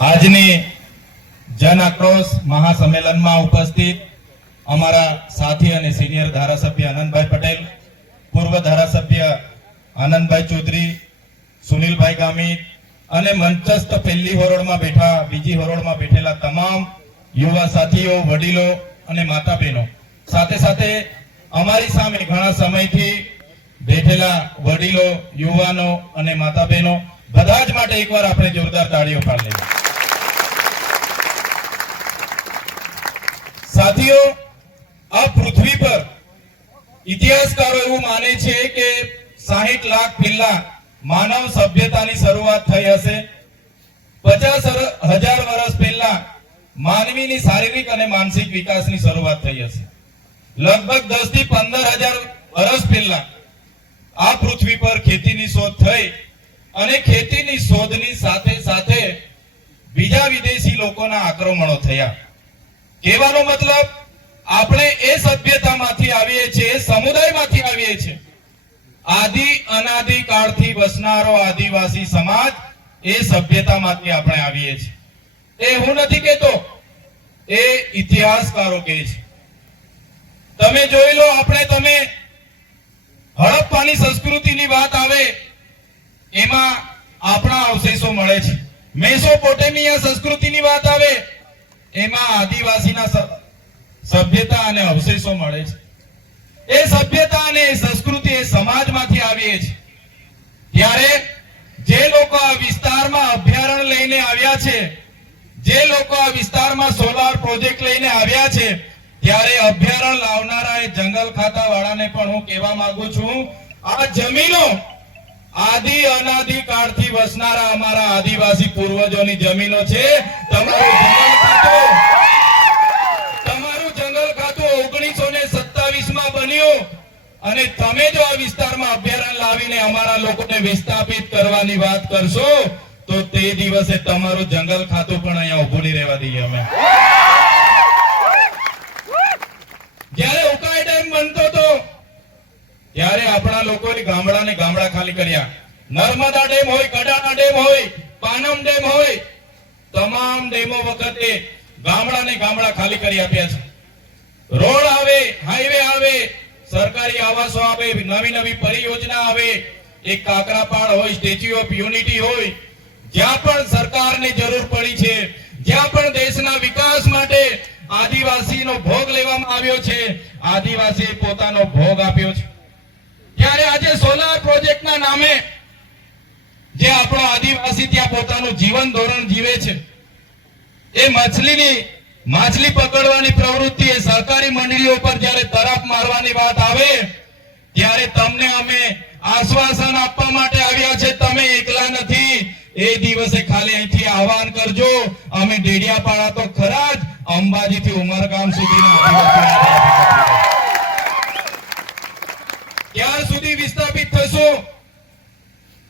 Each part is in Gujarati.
આજની જન આક્રોશ મહાસંમેલનમાં ઉપસ્થિત અમારા સાથી અને સિનિયર ધારાસભ્ય આનંદભાઈ પટેલ, પૂર્વ ધારાસભ્ય આનંદભાઈ ચૌધરી, સુનિલભાઈ ગામિત અને મંચસ્થ પહેલી હરોળમાં બેઠા, બીજી હરોળમાં બેઠેલા તમામ યુવા સાથીઓ, વડીલો અને માતા બહેનો સાથે સાથે અમારી સામે ઘણા સમયથી બેઠેલા વડીલો, યુવાનો અને માતા બહેનો બધા જ માટે એકવાર આપણે જોરદાર તાળીઓ પાડી સાથીઓ, આ પૃથ્વી પર ઇતિહાસકારો એવું માને છે કે સાહીઠ લાખ પહેલા માનવ સભ્યતાની શરૂઆત થઈ હશે. પચાસ હજાર વર્ષ પહેલા માનવીની શારીરિક અને માનસિક વિકાસની શરૂઆત થઈ હશે. લગભગ દસથી પંદર હજાર વર્ષ પહેલા આ પૃથ્વી પર ખેતીની શોધ થઈ અને ખેતીની શોધની સાથે સાથે બીજા વિદેશી લોકોના આક્રમણો થયા. કહેવાનો મતલબ, આપણે એ સભ્યતામાંથી આવીએ છીએ, સમુદાયમાંથી આવીએ છીએ. આદિ અનાદિ કાળથી વસનારો આદિવાસી સમાજ એ સભ્યતામાંથી આપણે આવીએ છીએ. એ હું નથી કહેતો, એ ઇતિહાસકારો કહે છે. તમે જોઈ લો, આપણે તમે હડપ્પાની સંસ્કૃતિની વાત આવે, એમાં આપણા અવશેષો મળે છે. મેસોપોટેમિયા સંસ્કૃતિની વાત આવે એમાં આદિવાસીના સભ્યતા અને અવશેષો મળે છે. એ સભ્યતા અને એ સંસ્કૃતિ એ સમાજમાંથી આવીએ છે. ત્યારે જે લોકો આ વિસ્તારમાં અભયારણ્ય લઈને આવ્યા છે, જે લોકો આ વિસ્તારમાં સોલાર પ્રોજેક્ટ લઈને આવ્યા છે, ત્યારે અભયારણ્ય લાવનારા એ જંગલ ખાતા વાળાને પણ હું કહેવા માંગુ છું, આ જમીનો આદિ અનાદિ કાળથી વસનારા અમારા આદિવાસી પૂર્વજોની જમીનો છે. ઓગણીસો ને સત્તાવીસમાં બન્યું. અને તમે જો આ વિસ્તારમાં અભયારણ્ય લાવીને અમારા લોકોને વિસ્થાપિત કરવાની વાત કરશો, તો તે દિવસે તમારું જંગલ ખાતું પણ અહીંયા ઉભું નહીં રહેવા દઈએ અમે જ્યારે ઉકાઈ ડેમ બનતો હતો ત્યારે આપણા લોકોએ ગામડાને ગામડા ખાલી કર્યા. નર્મદા ડેમ હોય કડાણા ડેમ હોય, પાનમ ડેમ હોય, તમામ ડેમો વખતે ગામડાને ગામડા ખાલી કરી આપ્યા છે. રોડ આવે, હાઈવે આવે, સરકારી આવાસો આવે, નવી નવી પરિયોજના આવે, એક કાકરાપાડ હોય, સ્ટેચ્યુ ઓફ યુનિટી હોય, જ્યાં પણ સરકારની જરૂર પડી છે, જ્યાં પણ દેશના વિકાસ માટે આદિવાસીનો ભોગ લેવામાં આવ્યો છે, આદિવાસીએ પોતાનો ભોગ આપ્યો છે. ત્યારે આજે સોલાર પ્રોજેક્ટના નામે જે આપણો આદિવાસી ત્યાં પોતાનું જીવન ધોરણ જીવે છે, એ માછલીની, માછલી પકડવાની પ્રવૃત્તિ એ સહકારી મંડળીઓ પર જ્યારે તરફ મારવાની વાત આવે, ત્યારે તમને અમે આશ્વાસન આપવા માટે આવ્યા છે, તમે એકલા નથી, એ દિવસે ખાલી અહીંથી આહવાન કરજો, અમે ડેડિયાપાડા તો ખરા જ અંબાજીથી ઉમરગામ સુધીના આદિવાસીઓને વિસ્થાપિત થશો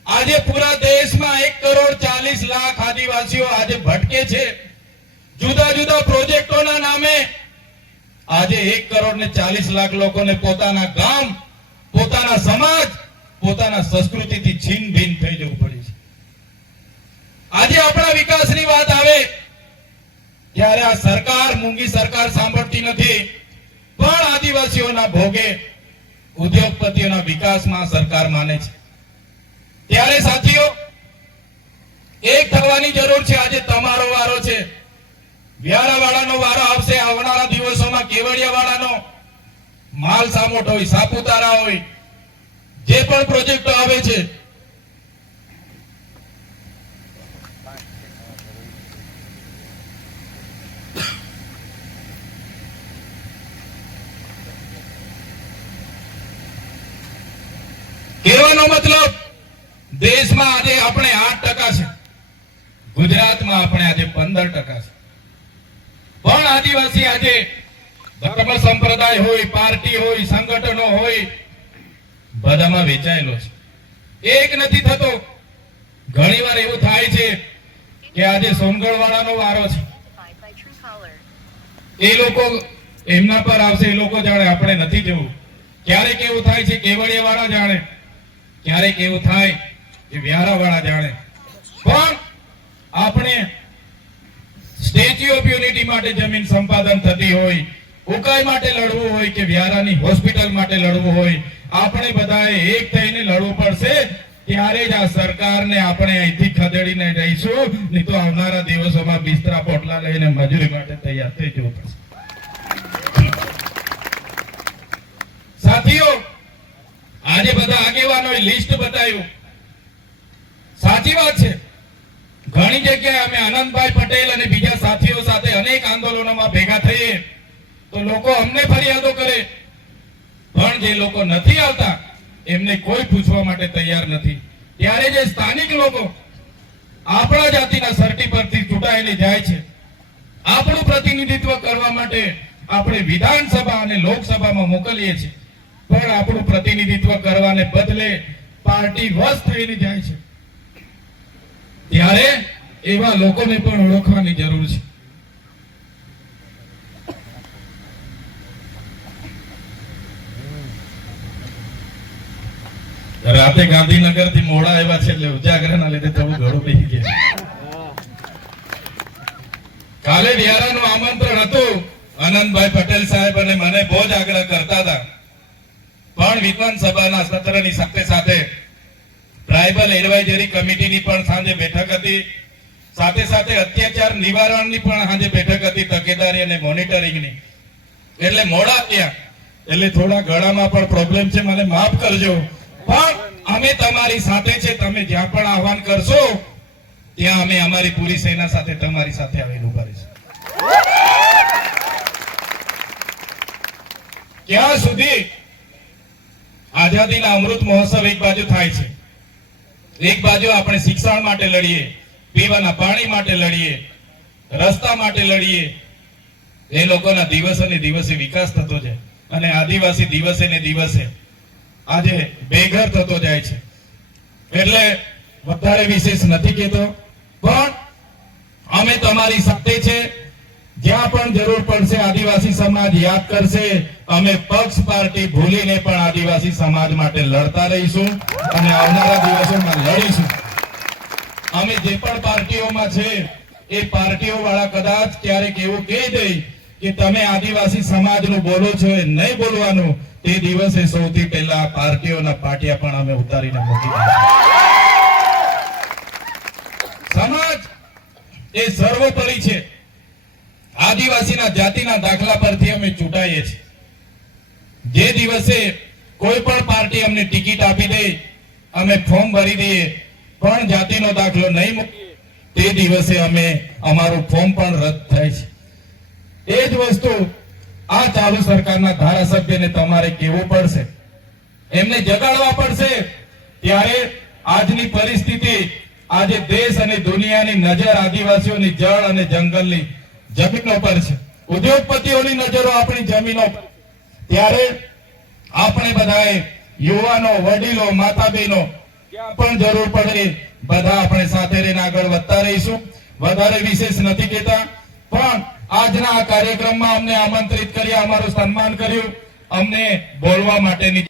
આજે પૂરા દેશમાં એક કરોડ ચાલીસ લાખ આદિવાસીઓ આજે ભટકે છે. જુદા જુદા પ્રોજેક્ટોના નામે આજે એક કરોડ ને ચાલીસ લાખ લોકોને પોતાના ગામ, પોતાના સમાજ, પોતાના સંસ્કૃતિથી છીન થઈ જવું પડે છે. આજે આપણા વિકાસની વાત આવે, ત્યારે આ સરકાર, મૂંગી સરકાર સાંભળતી નથી. પણ આદિવાસીઓના ભોગે ઉદ્યોગપતિઓના વિકાસમાં સરકાર માને છે. ત્યારે સાથીઓ, એક થવાની જરૂર છે, આજે તમારો વારો છે. વ્યારાવાળાનો વારો આવશે, આવનારા દિવસોમાં કેવડિયાવાળાનો માલ સામોટ હોય, સાપુતારા હોય. જે પણ પ્રોજેક્ટો આવે છે કહેવાનો મતલબ, દેશમાં આજે આપણે આઠ ટકા છે. ગુજરાતમાં આપણે આજે પંદર ટકા છે. પણ આદિવાસી આજે ધર્મ સંપ્રદાય હોય, પાર્ટી હોય, સંગઠનો હોય, બધામાં વેચાયેલો છે. એક નથી થતો. ઘણી વાર એવું થાય છે કે આજે સોનગઢ વાળાનો વારો છે. એ લોકો એમના પર આવશે, એ લોકો જાણે આપણે નથી જવું. ક્યારેક એવું થાય છે કેવડિયા વાળા જાણે ક્યારેક એવું થાય કે વ્યારા વાળા જાણે. પણ આપણે ઓફ યુનિટી માટે જમીન સંપાદન થતી હોય, ઉકાઈ માટે લડવું હોય કે વ્યારાની હોસ્પિટલ માટે લડવું હોય, આપણે બધાએ એક થઈને લડવું પડશે. ત્યારે જ આ સરકારને આપણે અહીંથી ખદેડીને રહીશું નહીં તો આવનારા દિવસોમાં બિસ્તરા પોટલા લઈને મજૂરી માટે તૈયાર થઈ જવું પડશે. સાથીઓ, આજે બધા આગેવાનોએ લિસ્ટ બતાવ્યું. સાચી વાત છે. ઘણી જગ્યાએ અમે આનંદભાઈ પટેલ અને બીજા સાથીઓ સાથે અનેક આંદોલનોમાં ભેગા થઈએ. તો લોકો અમને ફરિયાદો કરે. પણ જે લોકો નથી આવતા, એમને કોઈ પૂછવા માટે તૈયાર નથી. ત્યારે જે સ્થાનિક લોકો આપણા જાતિના સર્ટી પરથી ચૂંટાઈને જાય છે, આપણું પ્રતિનિધિત્વ કરવા માટે આપણે વિધાનસભા અને લોકસભામાં મોકલીએ છીએ. પણ આપણું પ્રતિનિધિત્વ કરવાને બદલે પાર્ટી વશ થઈને જાય છે. ત્યારે એવા લોકોને પણ ઓળખવાની જરૂર છે. રાતે ગાંધીનગરથી મોડા આવ્યા છે એટલે ઉજાગરાના લીધે થોડું ઘણું બેસી ગયા. કાલે વ્યારાનું આમંત્રણ હતું. આનંદભાઈ પટેલ સાહેબ અને મને બહુ જ આગ્રહ કરતા હતા. પણ વિધાનસભાના સત્રની સાથે સાથે ટ્રાઇબલ એડવાઇઝરી કમિટીની પણ સાંજે બેઠક હતી. સાથે સાથે અત્યાચાર નિવારણની પણ સાંજે બેઠક હતી તકેદારી અને મોનિટરિંગની. એટલે મોડા ત્યાં એટલે થોડા ગળામાં પણ પ્રોબ્લેમ છે, મને માફ કરજો. પણ અમે તમારી સાથે છે, તમે જ્યાં પણ આહવાન કરશો, ત્યાં અમે અમારી પૂરી સેના સાથે તમારી સાથે આવીને રહીશું. ક્યાં સુધી? આઝાદીના અમૃત મહોત્સવ એક બાજુ થાય છે. એક બાજુ આપણે શિક્ષણ માટે લડીએ, પીવાના પાણી માટે લડીએ, રસ્તા માટે લડીએ. એ લોકોના દિવસે ને દિવસે વિકાસ થતો જાય અને આદિવાસી દિવસે ને દિવસે આજે બેઘર થતો જાય છે. એટલે વધારે વિશેષ નથી કહેતો, પણ અમે તમારી સાથે છે. જ્યાં પણ જરૂર પડશે આદિવાસી સમાજ યાદ કરશે. અમે પક્ષ પાર્ટી ભૂલીને પણ આદિવાસી સમાજ માટે લડતા રહીશું અને આવનારા દિવસોમાં લડીશું. અમે જે પણ પાર્ટીઓમાં છે, એ પાર્ટીઓ વાળા કદાચ ક્યારેક એવું કહી દે કે તમે આદિવાસી સમાજનું બોલો છો એ નહીં બોલવાનું, તે દિવસે સૌથી પહેલા પાર્ટીઓના પાટિયા પણ અમે ઉતારીને મૂકી સમાજ એ સર્વોપરી છે. આદિવાસીના જાતિના દાખલા પરથી અમે ચૂંટાઈએ છીએ. જે દિવસે કોઈ પણ પાર્ટી અમને ટિકિટ આપી દે, અમે ફોર્મ ભરી દઈએ, પણ જાતિનો દાખલો નહીં મૂકીએ, તે દિવસે અમે અમારું ફોર્મ પણ રદ થાય છે. એ જ વસ્તુ આ ચાલુ સરકારના ધારાસભ્યને તમારે કહેવું પડશે. એમને જગાડવા પડશે. ત્યારે આજની પરિસ્થિતિ, આજે દેશ અને દુનિયાની નજર આદિવાસીઓની જળ અને જંગલની જમીનો પર છે. ઉદ્યોગપતિઓની નજરો આપણી જમીનો ત્યારે આપણે બધાએ યુવાનો, વડીલો માતા બહેનો ક્યાં પણ જરૂર પડે, બધા આપણે સાથે રહીને આગળ વધતા રહીશું. વધારે વિશેષ નથી કહેતા, પણ આજના આ કાર્યક્રમમાં અમને આમંત્રિત કર્યા, અમારું સન્માન કર્યું. અમને બોલવા માટેની